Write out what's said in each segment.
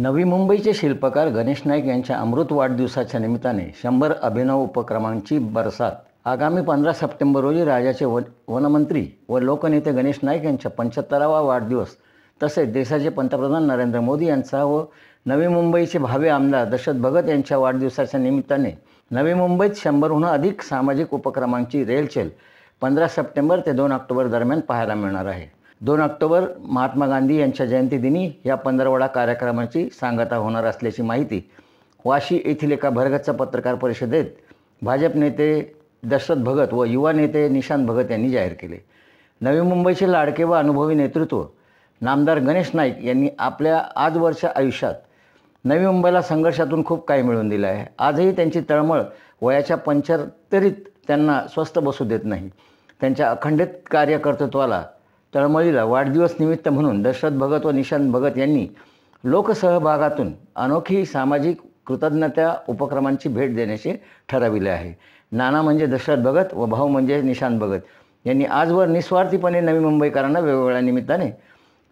नवी मुंबईचे शिल्पकार गणेश नाईक यांच्या अमृत वाढदिवसाच्या निमित्ताने 100 अभिनव उपक्रमांची बरसात। आगामी 15 सप्टेंबर रोजी राज्याचे वनमंत्री व लोकनेते गणेश नाईक यांच्या 75वा वाढदिवस तसेच देशाचे पंतप्रधान नरेंद्र मोदी यांचा व नवी मुंबईचे भावी आमदार दशरथ भगत यांच्या वाढदिवसाच्या निमित्ताने नवी मुंबईत 100हून अधिक सामाजिक उपक्रमांची रेलचेल 15 सप्टेंबर ते 2 ऑक्टोबर दरम्यान पाहायला मिळणार आहे। 2 ऑक्टोबर महात्मा गांधी यांच्या जयंतीदिनी या पंधरवडा कार्यक्रमाची सांगता होणार असल्याची माहिती वाशी येथील एका भरगच्च पत्रकार परिषदेत भाजप नेते दशरथ भगत व युवा नेते निशांत भगत यांनी जाहीर केले। नवी मुंबईचे लाडके व अनुभवी नेतृत्व नामदार गणेश नाईक यांनी आपल्या आजवरच्या आयुष्यात नवी मुंबईला संघर्षातून खूप काही मिळवून दिले आहे। आजही त्यांची तळमळ वयाच्या 75रीत त्यांना स्वस्थ बसू देत नाही। त्यांच्या अखंडित कार्यकर्तृत्वाला तळमळीला वाढदिवस निमित्त म्हणून दशरथ भगत व निशांत भगत यांनी लोकसहभागातून अनोखी सामाजिक कृतज्ञता उपक्रमांची भेट देण्याचे ठरविले आहे। नाना म्हणजे दशरथ भगत व भाऊ म्हणजे निशांत भगत यांनी आजवर निस्वार्थीपणे नवी मुंबईकरांना वेगवेगळ्या निमित्ताने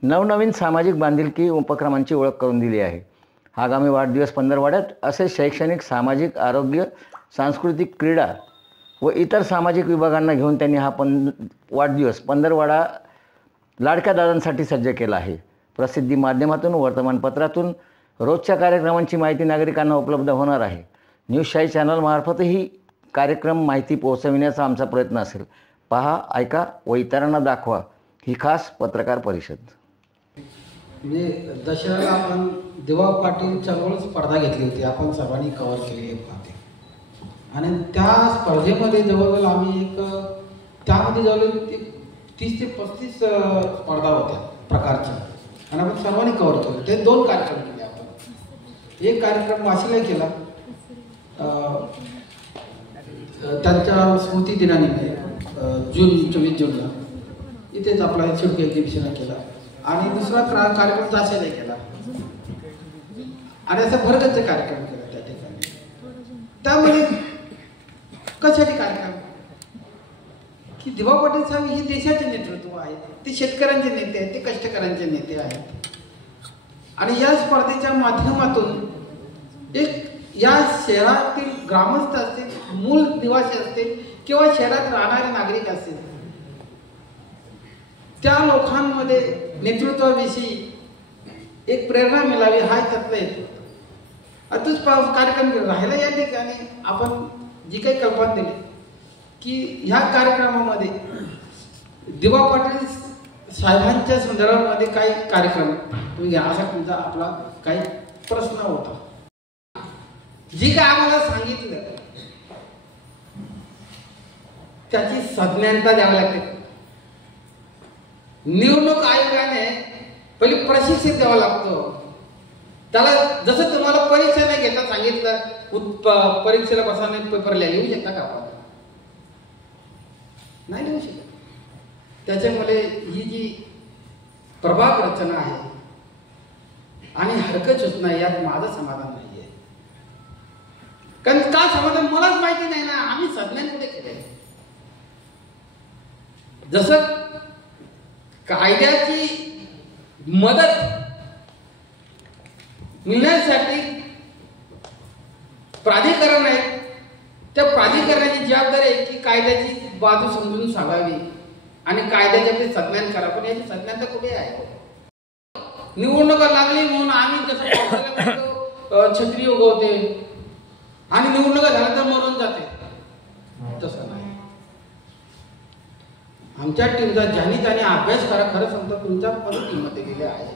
नवनवीन सामाजिक बांधिलकी उपक्रमांची ओळख करून दिली आहे। आगामी वाढदिवस पंधरवड्यात असे शैक्षणिक, सामाजिक, आरोग्य, सांस्कृतिक, क्रीडा व इतर सामाजिक विभागांना घेऊन त्यांनी हा वाढदिवस पंधरवडा लाडक्या दादांसाठी सज्ज केला आहे। प्रसिद्धी माध्यमातून, वर्तमानपत्रातून रोजच्या कार्यक्रमांची माहिती नागरिकांना उपलब्ध होणार आहे। न्यूजशाही चॅनलमार्फतही कार्यक्रम माहिती पोहोचविण्याचा आमचा प्रयत्न असेल। पहा, ऐका व इतरांना दाखवा ही खास पत्रकार परिषद। म्हणजे दशहरा आपण देवा पाटील चळवळ स्पर्धा घेतली होती, आपण सर्वांनी कव्हर केली होती आणि त्या स्पर्धेमध्ये जवळजवळ आम्ही त्यामध्ये जवळजवळ 30 ते 35 स्पर्धा होत्या प्रकारच्या आणि आपण सर्वांनी कव्हर केलं। ते 2 कार्यक्रम केले आपण। एक कार्यक्रम वाशीला केला त्यांच्या स्मृती दिनानिमित्त जून 24 जूनला इथेच आपला शेवटी एक्झिबिशन केला आणि दुसरा कार्यक्रम चासेला केला आणि असा भरगच्च कार्यक्रम केला त्या ठिकाणी। त्यामध्ये कशासाठी कार्यक्रम की देवा पाटील साहेब हे देशाचे नेतृत्व आहे, ते शेतकऱ्यांचे नेते आहेत, ते कष्टकऱ्यांचे नेते आहेत आणि या स्पर्धेच्या माध्यमातून एक या शहरातील ग्रामस्थ असतील, मूळ निवासी असतील किंवा शहरात राहणारे नागरिक असतील, त्या लोकांमध्ये नेतृत्वाविषयी एक प्रेरणा मिळावी हा त्यातला येतो। अतूच कार्यक्रम राहिला या ठिकाणी आपण जी काही कल्पना दिली की ह्या कार्यक्रमामध्ये देवा पाटील साहेबांच्या संदर्भामध्ये काही कार्यक्रम तुम्ही घ्या असा तुमचा आपला काही प्रश्न होता। जी काय आम्हाला सांगितलं त्याची सज्ञानता द्यावी लागते। निवडणूक आयोगाने पहिले प्रशिक्षण द्यावं लागतं त्याला। जसं तुम्हाला परीक्षा नाही घेता सांगितलं परीक्षेला बसाने पेपर लिहू शकता का आपण? नाही लिहू शकत। त्याच्यामुळे ही जी प्रभाग रचना आहे आणि हरकत सूचना यात माझं समाधान नाही आहे। कारण का समाधान मलाच माहिती नाही ना, आम्ही सज्ञान कुठे केले? जसं कायद्याची मदत मिळण्यासाठी प्राधिकरण आहे, त्या प्राधिकरणाची जबाबदारी आहे की कायद्याची बाजू समजून सांगावी आणि कायद्याचे ते सज्ञान करा। पण याची सज्ञानता कुठे आहे? निवडणुका लागली म्हणून आम्ही जसं छत्री उगवते आणि निवडणुका झाल्यानंतर मरून जाते, तसं नाही। आमच्या टीमचा ज्यांनी त्याने अभ्यास करा, खरं सांगतो तुमच्या पद्धतीमध्ये गेले आहे।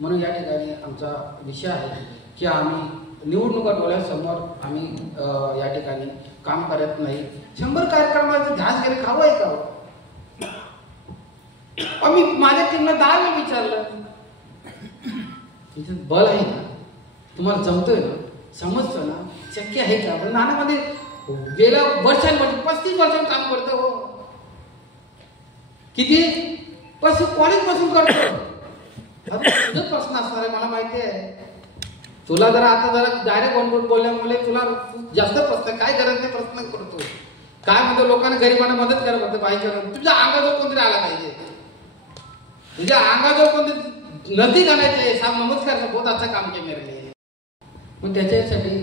म्हणून या ठिकाणी आमचा विषय आहे की आम्ही निवडणुका डोळ्यासमोर आम्ही या ठिकाणी काम करत नाही। 100 कार्यक्रमाचं ध्यास गेले खावं आहे का? आम्ही माझ्या टीमला 10 वेळा विचारलं, तिथे बल आहे ना, तुम्हाला जमतोय ना, समजतं ना, शक्य आहे का? नानामध्ये गेल्या वर्षांवर 35 वर्षांत काम करतो हो। किती कॉलेज पासून करतो? तुझं प्रश्न असणार आहे मला माहिती आहे। तुला जरा आता जरा डायरेक्ट ऑन बोलल्यामुळे तुला जास्त प्रश्न काय गरज नाही प्रश्न करतो। काय म्हणतो लोकांना गरीबांना मदत करा म्हणतो, बाई करा। तुझ्या अंगाजवळ कोणतरी आला पाहिजे, तुझ्या अंगाजवळ कोणतरी नजदीक आणायचे साहब नमस्कार से बहुत अच्छा काम किया मेरे लिए. मग त्याच्यासाठी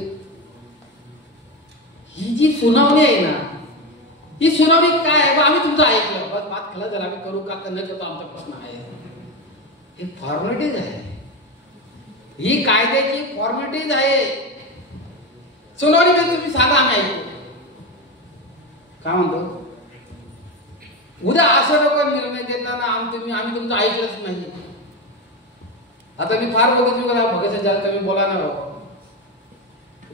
ही जी सुनावणी आहे ना, ही सुनावणी काय आहे? आम्ही तुमचं ऐकलं, बस बात खला जर आम्ही करू का न करतो आमचा प्रश्न आहे. ही फॉर्मॅलिटीज आहे, ही कायद्याची फॉर्मॅलिटीज आहे. सुनावणी म्हणजे तुम्ही सांगा आम्ही ऐकू. काय म्हणतो? उद्या असं लोक निर्णय देताना आम्ही तुमचं ऐकलंच नाही. आता मी फार बघितलं का भगत जास्त मी बोला ना,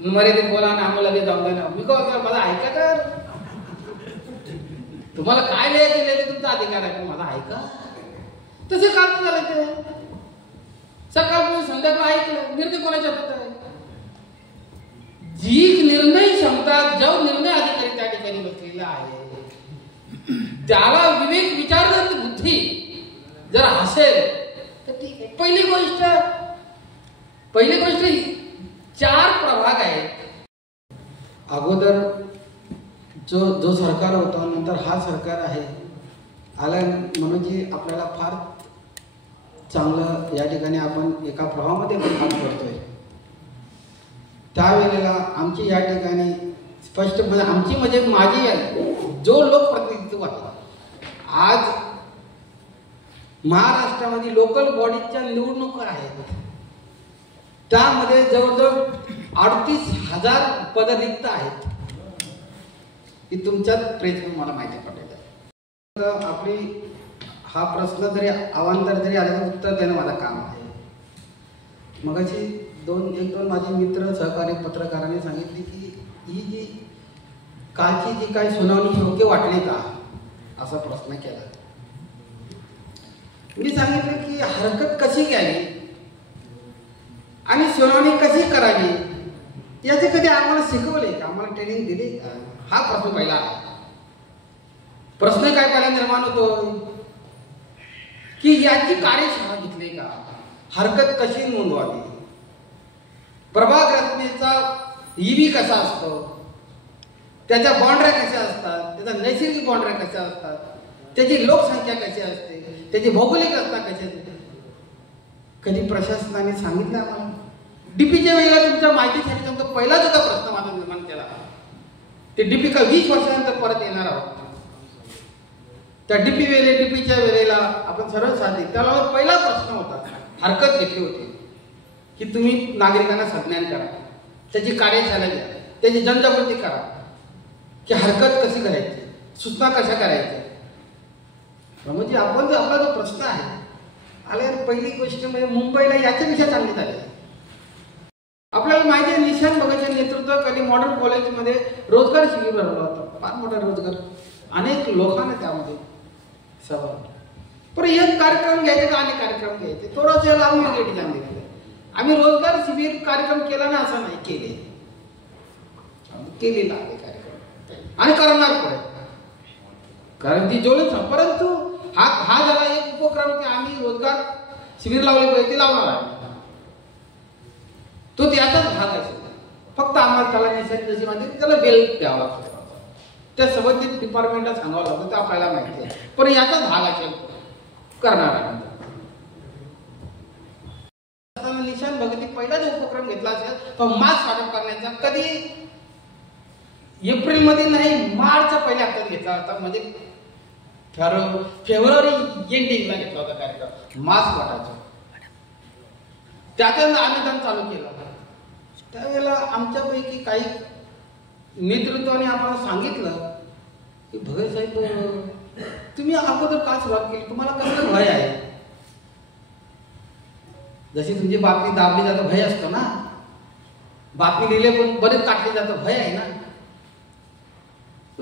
मर्यादित बोला ना, आम्हाला लगेच जाऊन द्या. मी काय माझा ऐका तर, तुम्हाला काय लिहायचं लिहायचं तुमचा अधिकार आहे, पण माझा ऐका. तसे काम झालं ते सकाळपासून संध्याकाळ ऐकलं. निर्णय कोणाच्या हातात आहे? जी निर्णय क्षमता, जो निर्णय अधिकारी त्या ठिकाणी बसलेला आहे, त्याला विवेक विचारत बुद्धी जर असेल तर ठीक आहे. पहिली गोष्ट 4 प्रभाग आहेत. अगोदर जो सरकार होता, नंतर हा सरकार आहे आला म्हणून जी आपल्याला फार चांगलं या ठिकाणी आपण एका प्रभावामध्ये पण काम करतोय. त्यावेळेला आमची या ठिकाणी स्पष्टपणे आमची म्हणजे माझी जो लोकप्रतिनिधित्व आहे, आज महाराष्ट्रामध्ये लोकल बॉडीच्या निवडणुका आहेत, त्यामध्ये जवळजवळ 38,000 पद रिक्त आहेत. ही तुमच्याच प्रयत्न मला माहिती पडेल. आपली हा प्रश्न जरी अवांतर जरी आल्याचं उत्तर देणं माझं काम आहे. मगाशी एक दोन माझे मित्र सहकारी पत्रकारांनी सांगितले की ही जी कालची जी काही सुनावणी योग्य वाटली का, असा प्रश्न केला. मी सांगितलं की हरकत कशी घ्यावी आणि सुनावणी कशी करावी याचे कधी आम्हाला शिकवले का, आम्हाला ट्रेनिंग दिली का, हा प्रश्न पहिला आहे. प्रश्न काय पहिला निर्माण होतो की याची कार्यशाळा घेतली का, हरकत कशी नोंदवावी, प्रभाग रचनेचा ईव्ही कसा असतो, त्याच्या बाउंड्र्या कशा असतात, त्याच्या नैसर्गिक बाउंड्र्या कशा असतात, त्याची लोकसंख्या कशी असते, त्याची भौगोलिक रचना कशी असते. कधी प्रशासनाने सांगितलं आम्हाला? डीपीच्या वेळेला तुमच्या माहितीसाठी तुमचा पहिला जो प्रश्न माझा निर्माण केला, ते डीपी का 20 वर्षानंतर परत येणार आहोत. त्या डीपीच्या वेळेला आपण सरळ साधी त्याला पहिला प्रश्न होता, हरकत घेतली होती की तुम्ही नागरिकांना संज्ञान करा, त्याची कार्यशाळा घ्या, त्याची जनजागृती करा की हरकत कशी करायची, सूचना कशा करायच्या. म्हणजे आपण जो आपला जो प्रश्न आहे आल्यावर पहिली गोष्ट म्हणजे मुंबईला याच्यापेक्षा चांगली झाली. आपल्याला माहिती आहे निशांत भगतच्या नेतृत्वाखाली मॉडर्न कॉलेजमध्ये रोजगार शिबिर भरवला होता. फार मोठा रोजगार, अनेक लोकांना त्यामध्ये सहभाग. पण एक कार्यक्रम घ्यायचे का अनेक कार्यक्रम घ्यायचे, थोडंसं याला आम्ही वेगळे ठिकाण दिले. आम्ही रोजगार शिबिर कार्यक्रम केला ना असं नाही, केलेला आहे कार्यक्रम आणि करणार पुढे, कारण ती जोडच. परंतु हा झाला एक उपक्रम की आम्ही रोजगार शिबिर लावले पाहिजे, ते लावणार आहे. तो त्याचाच भाग आहे. फक्त आम्हाला त्याला निसर्ग जशी माहिती त्याला वेळ द्यावा लागतो, त्या संबंधित डिपार्टमेंटला सांगावं लागतं, ते आपल्याला माहिती आहे. पण याचाच भाग असेल करणार आहे. निशांत भगती पहिला जो उपक्रम घेतला असेल तो मास्क वाटप करण्याचा, कधी एप्रिलमध्ये नाही मार्चच्या पहिल्या हप्त्यात घेतला होता. म्हणजे फेब्रुवारी एंडिंगला घेतला होता कार्यक्रम मास्क वाटायचा. त्याच्यानंतर अनुदान चालू केलं. त्यावेळेला आमच्यापैकी काही नेतृत्वाने आम्हाला सांगितलं की भगत साहेब तुम्ही अगोदर का सुरुवात केली, तुम्हाला कसलं भय आहे. जशी तुमची बातमी दाबली जातं भय असतं ना, बातमी लिहिले पण बरेच टाकले जातं भय आहे ना,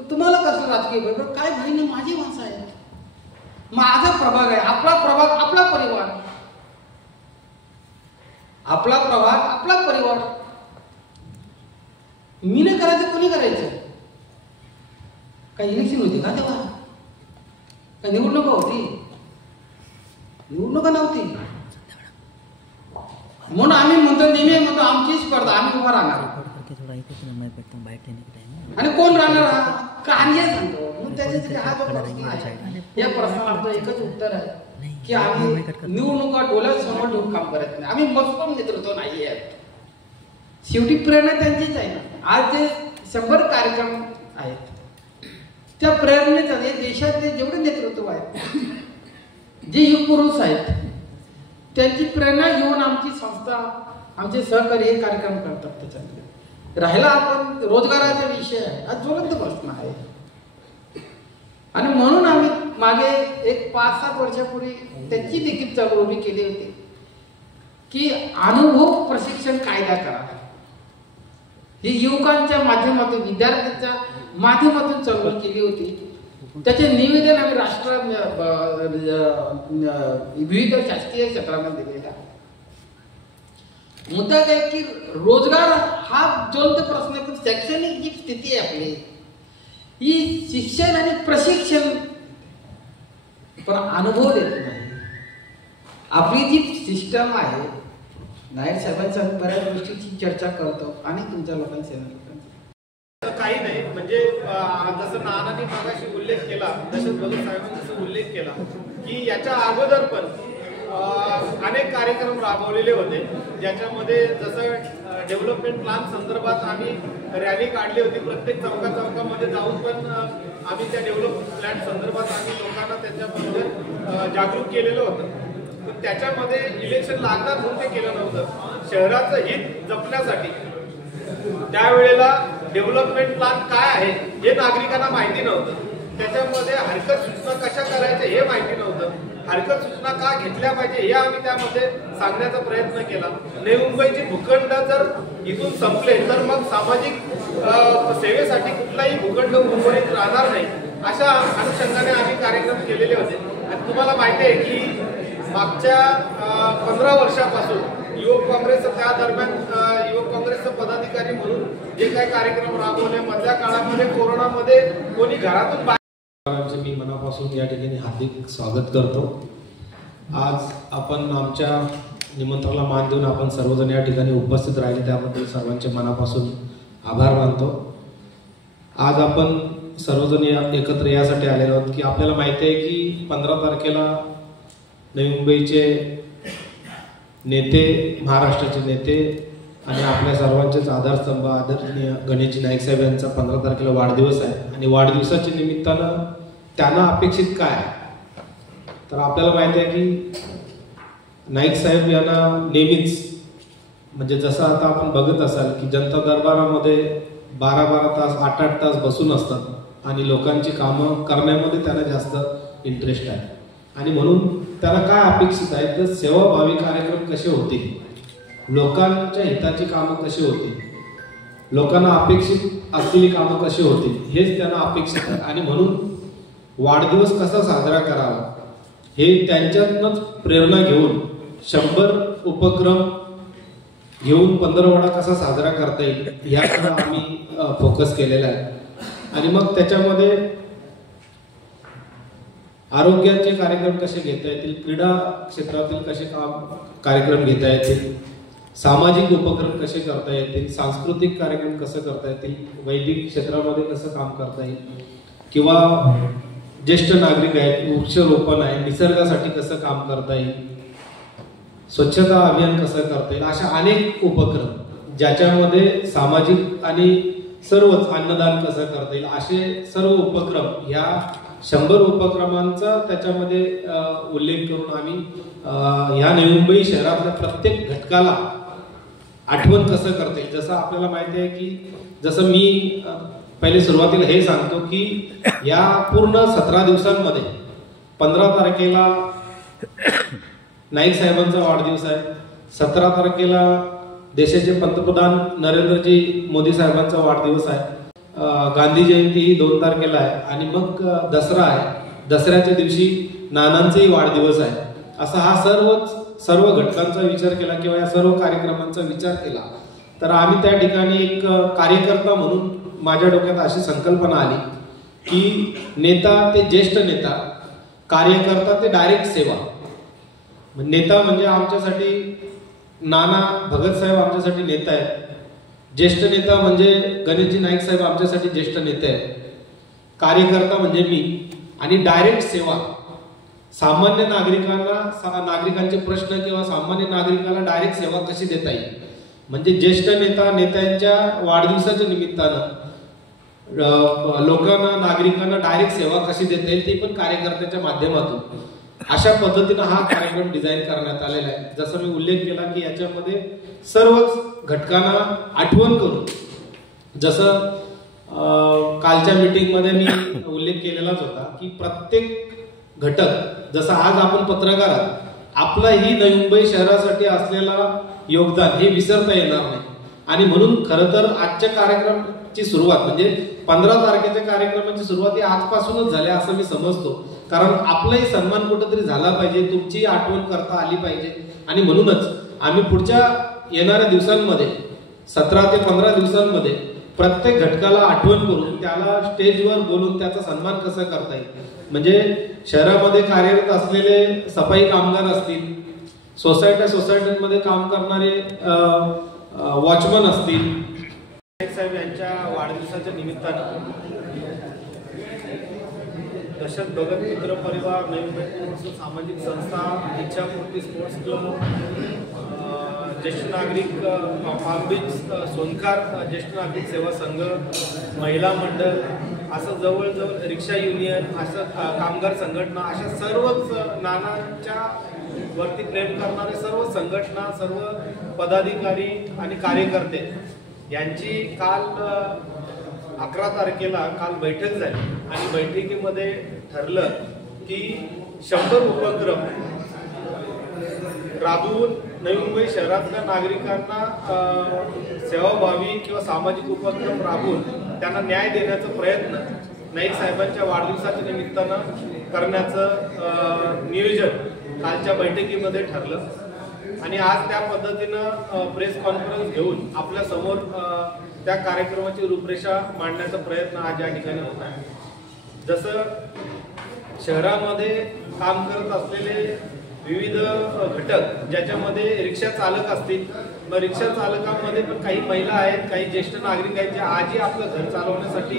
तुम्हाला कसं राजकीय भय. काय भय नाही, माझी माणसं आहे, माझा प्रभाग आहे, आपला प्रभाग आपला परिवार, आपला प्रभाग आपला परिवार. मी नाही करायचं, कोणी करायचं. काय इलेक्शन होती का तेव्हा, काय निवडणुका होती, निवडणुका नव्हती. म्हणून आम्ही म्हणतो नेहमी म्हणतो आमची स्पर्धा, आम्ही उभा राहणार आणि कोण राहणार हा कार्य सांगतो. मग त्याच्यासाठी हा जो प्रश्न आहे, या प्रश्नाला आपलं एकच उत्तर आहे की आम्ही निवडणुका डोळ्यासमोर ठेवून काम करत नाही, आम्ही मजबूत नेतृत्व नाही आहेत. शेवटी प्रेरणा त्यांचीच आहे ना. आज जे 100 कार्यक्रम आहेत त्या प्रेरणेचा देशातले जेवढे नेतृत्व आहेत, जे युगपुरुष आहेत, त्यांची प्रेरणा घेऊन आमची संस्था, आमचे सहकारी हे कार्यक्रम करतात. त्याच्यामध्ये राहिला आपण रोजगाराचा विषय आहे, आज ज्वलंत प्रश्न आहे. आणि म्हणून आम्ही मागे एक 5-7 वर्षापूर्वी त्याची देखील चळवळ उभी केली होती की अनुभव प्रशिक्षण कायदा करा. ही युवकांच्या माध्यमातून, विद्यार्थ्यांच्या माध्यमातून चळवळ केली होती. त्याचे निवेदन आम्ही राष्ट्र विविध शासकीय क्षेत्रामध्ये दिलेला. मुद्दा काय की रोजगार हा ज्वलंत प्रश्न आहे, पण शैक्षणिक जी स्थिती आहे आपली, ही शिक्षण आणि प्रशिक्षण पण अनुभव देत नाही. आपली जी सिस्टम आहे, नाईक साहेबांच्या बऱ्याच गोष्टीची चर्चा करतो आणि तुमच्या लोकांना काही नाही. म्हणजे जसं नानांनी मागाशी उल्लेख केला, दशरथ भगत साहेबांनी जसं उल्लेख केला की याच्या अगोदर पण अनेक कार्यक्रम राबवलेले होते, ज्याच्यामध्ये जसं डेव्हलपमेंट प्लॅन संदर्भात आम्ही रॅली काढली होती. प्रत्येक चौकामध्ये जाऊन पण आम्ही त्या डेव्हलपमेंट प्लॅन संदर्भात आम्ही लोकांना त्याच्याबद्दल जागरूक केलेलं होतं. पण त्याच्यामध्ये इलेक्शन लागणार म्हणून ते केलं नव्हतं. शहराचं हित जपण्यासाठी त्यावेळेला डेव्हलपमेंट प्लॅन काय आहे हे नागरिकांना माहिती नव्हतं. त्याच्यामध्ये हरकत सूचना कशा करायच्या हे माहिती नव्हतं. हरकत सूचना का घेतल्या पाहिजे हे आम्ही त्यामध्ये सांगण्याचा प्रयत्न केला. नवी मुंबईचे भूखंड जर इथून संपले तर मग सामाजिक सेवेसाठी कुठलाही भूखंड उर्वरित राहणार नाही, अशा अनुषंगाने आम्ही कार्यक्रम केलेले होते. आणि तुम्हाला माहिती आहे की मागच्या 15 वर्षापासून युवक काँग्रेस, त्या दरम्यान युवक काँग्रेसचा पदाधिकारी म्हणून जे काही कार्यक्रम राबवले, मधल्या काळामध्ये कोरोनामध्ये कोणी घरातून मी मनापासून या ठिकाणी हार्दिक स्वागत करतो. आज आपण आमच्या निमंत्रणाला मान देऊन आपण सर्वजण या ठिकाणी उपस्थित राहिले त्याबद्दल सर्वांचे मनापासून आभार मानतो. आज आपण सर्वजण एकत्र यासाठी आलेलो आहोत की आपल्याला माहिती आहे की 15 तारखेला नवी मुंबईचे नेते, महाराष्ट्राचे नेते आणि आपल्या सर्वांचेच आधारस्तंभ आदरणीय गणेशजी नाईक साहेब यांचा 15 तारखेला वाढदिवस आहे. आणि वाढदिवसाच्या निमित्तानं त्यांना अपेक्षित काय आहे तर आपल्याला माहिती आहे की नाईक साहेब यांना नेहमीच, म्हणजे जसं आता आपण बघत असाल की जनता दरबारामध्ये 12-12 तास, 8-8 तास बसून असतात आणि लोकांची कामं करण्यामध्ये त्यांना जास्त इंटरेस्ट आहे. आणि म्हणून त्याला काय अपेक्षित आहे तर सेवाभावी कार्यक्रम कसे होतील, लोकांच्या हिताची कामं कशी होतील, लोकांना अपेक्षित असलेली कामं कशी होतील हेच त्यांना अपेक्षित आहे. आणि म्हणून वाढदिवस कसा साजरा करावा हे त्यांच्यातूनच प्रेरणा घेऊन 100 उपक्रम घेऊन 15वाडा कसा साजरा करता येईल याकडे आम्ही फोकस केलेला आहे. आणि मग त्याच्यामध्ये आरोग्याचे कार्यक्रम कसे घेता येतील, क्रीडा क्षेत्रातील कसे कार्यक्रम घेता येतील, सामाजिक उपक्रम कसे करता येतील, सांस्कृतिक कार्यक्रम कसं करता येतील, वैदिक क्षेत्रामध्ये कसं काम करता येईल, किंवा ज्येष्ठ नागरिक आहेत, वृक्षरोपण आहे, निसर्गासाठी कसं काम करता येईल, स्वच्छता अभियान कसं करता येईल, अशा अनेक उपक्रम ज्याच्यामध्ये सामाजिक आणि सर्वच अन्नदान कसं करता येईल असे सर्व उपक्रम, ह्या 100 उपक्रमांचा त्याच्यामध्ये उल्लेख करून आम्ही ह्या नवी मुंबई शहरातल्या प्रत्येक घटकाला आठवण कसं करता येईल. जसं आपल्याला माहिती आहे की जसं मी पहिले सुरुवातीला हे सांगतो की या पूर्ण 17 दिवसांमध्ये 15 तारखेला नाईक साहेबांचा वाढदिवस आहे, 17 तारखेला देशाचे पंतप्रधान नरेंद्रजी मोदी साहेबांचा वाढदिवस आहे, गांधी जयंती ही 2 तारखेला आहे, आणि मग दसरा आहे, दसऱ्याच्या दिवशी नानांचाही वाढदिवस आहे. असा हा सर्व घटकांचा विचार केला किंवा या सर्व कार्यक्रमांचा विचार केला तर आम्ही त्या ठिकाणी एक कार्यकर्ता म्हणून माझ्या डोक्यात अशी संकल्पना आली की नेता ते ज्येष्ठ नेता, कार्यकर्ता ते डायरेक्ट सेवा. नेता म्हणजे आमच्यासाठी नाना भगत साहेब आमच्यासाठी नेता आहेत, ज्येष्ठ नेता म्हणजे गणेशजी नाईक साहेब आमच्यासाठी ज्येष्ठ नेते आहेत, कार्यकर्ता म्हणजे मी, आणि डायरेक्ट सेवा सामान्य नागरिकांचे प्रश्न किंवा सामान्य नागरिकाला डायरेक्ट सेवा कशी देता येईल, म्हणजे ज्येष्ठ नेत्यांच्या वाढदिवसाच्या निमित्तानं लोकांना नागरिकांना डायरेक्ट सेवा कशी देता येईल ती पण कार्यकर्त्याच्या माध्यमातून अशा पद्धतीनं हा कार्यक्रम डिझाईन करण्यात आलेला आहे. जसं मी उल्लेख केला की याच्यामध्ये सर्वच घटकांना आठवण करून, जसं कालच्या मीटिंगमध्ये मी उल्लेख केलेलाच होता की प्रत्येक घटक, जसं आज आपण पत्रकार आहात, आपला ही नवी मुंबई शहरासाठी असलेला योगदान हे विसरता येणार नाही. आणि म्हणून खरं तर आजच्या कार्यक्रमाची सुरुवात म्हणजे 15 तारखेच्या कार्यक्रमाची सुरुवात ही आजपासूनच झाली असं मी समजतो. कारण आपलाही सन्मान कुठेतरी झाला पाहिजे, तुमची आठवण करता आली पाहिजे. आणि म्हणूनच आम्ही पुढच्या येणाऱ्या दिवसांमध्ये 17 ते 15 दिवसांमध्ये प्रत्येक घटकाला आठवण करून त्याला स्टेजवर बोलून त्याचा सन्मान कसा करता येईल, म्हणजे शहरामध्ये कार्यरत असलेले सफाई कामगार असतील, सोसायट्यांमध्ये काम करणारे वॉचमन असतील, साहेब यांच्या वाढदिवसाच्या निमित्तानं दशरथ भगत मित्र परिवार, नवी मुंबई सामाजिक संस्था, इच्छापूर्ती स्पोर्ट्स क्लब, ज्येष्ठ नागरिक पाम बीच सोनखार ज्येष्ठ नागरिक सेवा संघ, महिला मंडळ, असं जवळजवळ रिक्षा युनियन, असं कामगार संघटना, अशा सर्वच नानांच्या वरती प्रेम करणारे सर्व संघटना, सर्व पदाधिकारी आणि कार्यकर्ते यांची काल 11 तारखेला काल बैठक झाली आणि बैठकीमध्ये ठरलं की 100 उपक्रम राबवून नवी मुंबई शहरातल्या नागरिकांना सेवाभावी किंवा सामाजिक उपक्रम राबवून त्यांना न्याय देण्याचा प्रयत्न नाईक साहेबांच्या वाढदिवसाच्या निमित्तानं करण्याचं नियोजन कालच्या बैठकीमध्ये ठरलं. आणि आज त्या पद्धतीनं प्रेस कॉन्फरन्स घेऊन आपल्या समोर त्या कार्यक्रमाची रूपरेषा मांडण्याचा प्रयत्न आज या ठिकाणी होत आहे. जसं शहरामध्ये काम करत असलेले विविध घटक, ज्याच्यामध्ये रिक्षा चालक असतील, मग रिक्षा चालकांमध्ये पण काही महिला आहेत, काही ज्येष्ठ नागरिक आहेत जे आजही आपलं घर चालवण्यासाठी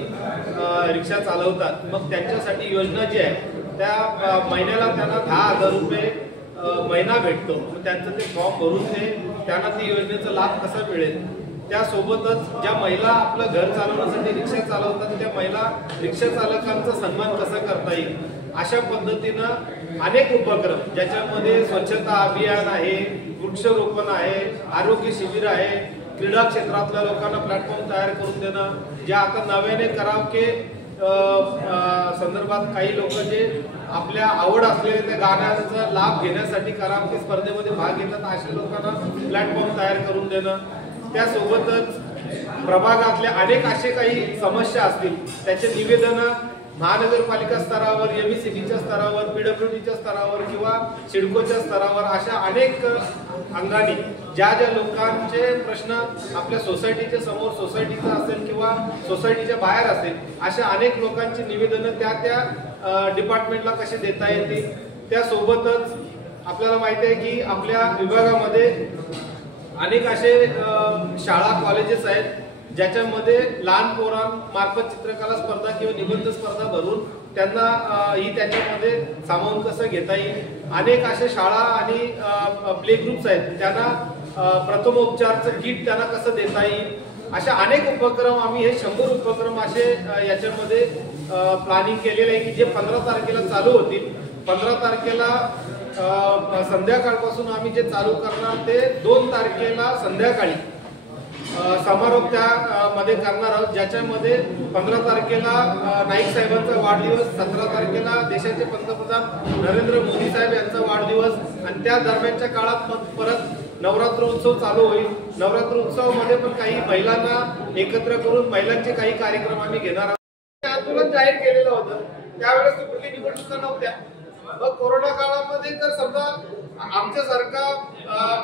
रिक्षा चालवतात. मग त्यांच्यासाठी योजना जी आहे त्या महिन्याला त्यांना 10,000 रुपये महिना भेटतो. मग त्यांचं ते फॉर्म भरून त्यांना ती योजनेचा लाभ कसा मिळेल. त्यासोबतच ज्या महिला आपलं घर चालवण्यासाठी रिक्षा चालवतात त्या महिला रिक्षा चालकांचा सन्मान कसा करता येईल, अशा पद्धतीनं अनेक उपक्रम, ज्याच्यामध्ये स्वच्छता अभियान आहे, वृक्षरोपण आहे, आरोग्य शिबिर आहे, क्रीडा क्षेत्रातल्या लोकांना प्लॅटफॉर्म तयार करून देणं, ज्या आता नव्याने करावके संदर्भात काही लोक जे आपल्या आवड असलेल्या त्या गाण्याचा लाभ घेण्यासाठी करावके स्पर्धेमध्ये भाग घेतात अशा लोकांना प्लॅटफॉर्म तयार करून देणं. त्यासोबतच प्रभागातल्या अनेक असे काही समस्या असतील त्याचे निवेदनं महानगरपालिका स्तरावर, एमईसीबीच्या स्तरावर, पीडब्ल्यूडीच्या स्तरावर किंवा सिडकोच्या स्तरावर अशा अनेक अंगाने ज्या लोकांचे प्रश्न आपल्या सोसायटीच्या समोर, सोसायटीचा असेल किंवा सोसायटीच्या बाहेर असेल, अशा अनेक लोकांची निवेदनं त्या डिपार्टमेंटला कशी देता येतील. त्यासोबतच आपल्याला माहिती आहे की आपल्या विभागामध्ये अनेक असे शाळा कॉलेजेस आहेत ज्याच्यामध्ये लहान पोरांमार्फत चित्रकला स्पर्धा किंवा निबंध स्पर्धा भरून त्यांना ही त्याच्यामध्ये सामावून कसं घेता येईल. अनेक अशा शाळा आणि प्ले ग्रुप्स आहेत त्यांना प्रथमोपचारचं किट त्यांना कसं देता येईल. अशा अनेक उपक्रम आम्ही हे 100 उपक्रम असे याच्यामध्ये प्लॅनिंग केलेले आहे की जे 15 तारखेला चालू होतील. 15 तारखेला संध्याकाळपासून आम्ही जे चालू करणार ते 2 तारखेला संध्याकाळी समारोप त्यामध्ये करणार आहोत, ज्याच्यामध्ये 15 तारखेला नाईक साहेबांचा वाढदिवस, 17 तारखेला देशाचे पंतप्रधान नरेंद्र मोदी साहेब यांचा वाढदिवस आणि त्या दरम्यानच्या काळात परत नवरात्र उत्सव चालू होईल. नवरात्र उत्सवामध्ये पण काही महिलांना एकत्र करून महिलांचे काही कार्यक्रम आम्ही घेणार आहोत. आंदोलन जाहीर केलेलं होतं त्यावेळेस कुठली निवडणुका नव्हत्या. मग कोरोना काळामध्ये जर समजा आमच्यासारखा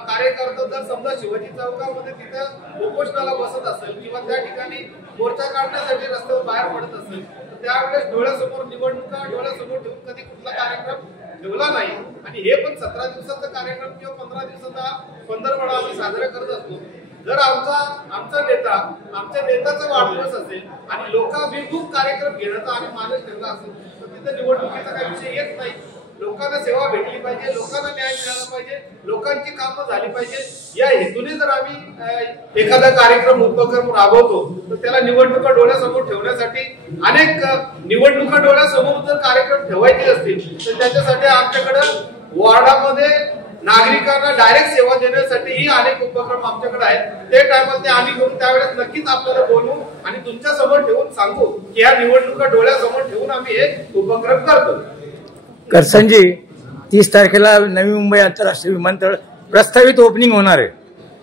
कार्यकर्ता जर समजा शिवाजी चौकामध्ये तिथं उपोषणाला बसत असेल किंवा त्या ठिकाणी मोर्चा काढण्यासाठी रस्त्यावर बाहेर पडत असेल तर त्यावेळेस डोळ्यासमोर निवडणुका डोळ्यासमोर ठेवून कधी कुठला कार्यक्रम ठेवला नाही. आणि हे पण 17 दिवसाचा कार्यक्रम किंवा 15 दिवसाचा पंधरवडा आम्ही साजरा करत असतो. जर आमचा नेता, आमच्या नेत्याचा वाढदिवस असेल आणि लोकाभिमुख कार्यक्रम घेण्याचा आम्ही मानस ठेवला असेल तर तिथे निवडणुकीचा काही विषय येत नाही. लोकांना सेवा भेटली पाहिजे, लोकांना न्याय मिळाला पाहिजे, लोकांची कामं झाली पाहिजे, या हेतूने जर आम्ही एखादा कार्यक्रम उपक्रम राबवतो तर त्याला निवडणुका डोळ्यासमोर ठेवण्यासाठी अनेक निवडणुका डोळ्यासमोर जर कार्यक्रम ठेवायचे असतील तर त्याच्यासाठी आमच्याकडे वॉर्डामध्ये नागरिकांना डायरेक्ट सेवा देण्यासाठी ही अनेक उपक्रम आमच्याकडे आहेत. ते टायमाला ते आम्ही करू, त्यावेळेस नक्कीच आपल्याला बोलवू आणि तुमच्या समोर ठेवून सांगू की या निवडणुका डोळ्यासमोर ठेवून आम्ही हे उपक्रम करतो. करसनजी, 30 तारखेला नवी मुंबई आंतरराष्ट्रीय विमानतळ प्रस्तावित ओपनिंग होणार आहे.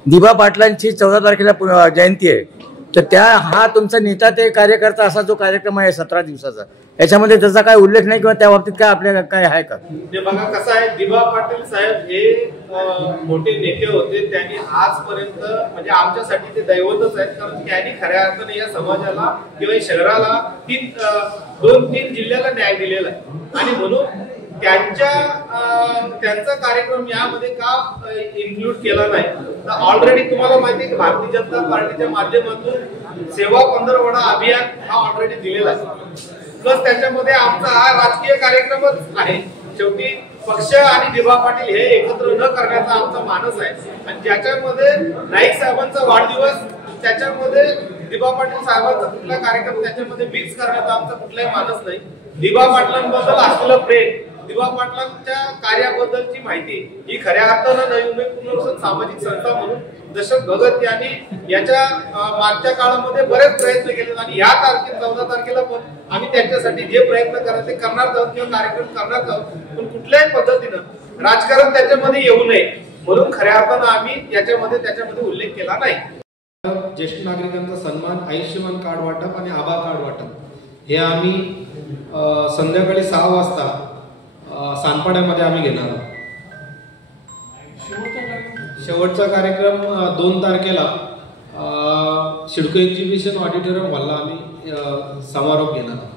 दिबा पाटलांची 14 तारखेला जयंती आहे, तर हा तुमचा नेता ते कार्यकर्ता असा जो कार्यक्रम आहे 17 दिवसाचा, याच्यामध्ये त्याचा काय उल्लेख नाही किंवा त्या बाबतीत काय आपल्याला काय आहे का? बघा कसं आहे, दिबा पाटील साहेब हे मोठे नेते होते. त्यांनी आजपर्यंत म्हणजे आमच्यासाठी ते दैवतच आहेत, कारण त्यांनी खऱ्या अर्थाने या समाजाला किंवा शहराला 2-3 जिल्ह्याला न्याय दिलेला आहे आणि म्हणून त्यांचा कार्यक्रम यामध्ये का इन्क्लूड केला नाही तर ऑलरेडी तुम्हाला माहिती आहे की भारतीय जनता पार्टीच्या माध्यमातून सेवा पंधरवडा अभियान हा ऑलरेडी दिलेला आहे. प्लस त्याच्यामध्ये आमचा हा राजकीय कार्यक्रमच आहे. शेवटी पक्ष आणि दिबा पाटील हे एकत्र न करण्याचा आमचा मानस आहे आणि ज्याच्यामध्ये नाईक साहेबांचा वाढदिवस, त्याच्यामध्ये दिबा पाटील साहेबांचा कुठला कार्यक्रम त्याच्यामध्ये मिक्स करण्याचा आमचा कुठलाही मानस नाही. दिबा पाटलांबद्दल असलेलं प्रेम, दिबा पाटलांच्या कार्याबद्दलची माहिती ही खऱ्या अर्थानं नवी मुंबई पुनर्वसन सामाजिक संस्था म्हणून दशरथ भगत यांनी याच्या मागच्या काळामध्ये बरेच प्रयत्न केले आणि या 14 तारखेला पण आम्ही त्यांच्यासाठी जे प्रयत्न करायचे करणार आहोत किंवा कार्यक्रम करणार आहोत, पण कुठल्याही पद्धतीनं राजकारण त्याच्यामध्ये येऊ नये म्हणून खऱ्या अर्थानं आम्ही त्याच्यामध्ये उल्लेख केला नाही. ज्येष्ठ नागरिकांचा सन्मान, आयुष्यमान कार्ड वाटप आणि आभा कार्ड वाटप हे आम्ही संध्याकाळी 6 वाजता सानपाड्यामध्ये आम्ही घेणार आहोत. शेवटचा कार्यक्रम 2 तारखेला सिडको एक्झिबिशन ऑडिटोरियम हॉलला आम्ही समारोप घेणार आहोत.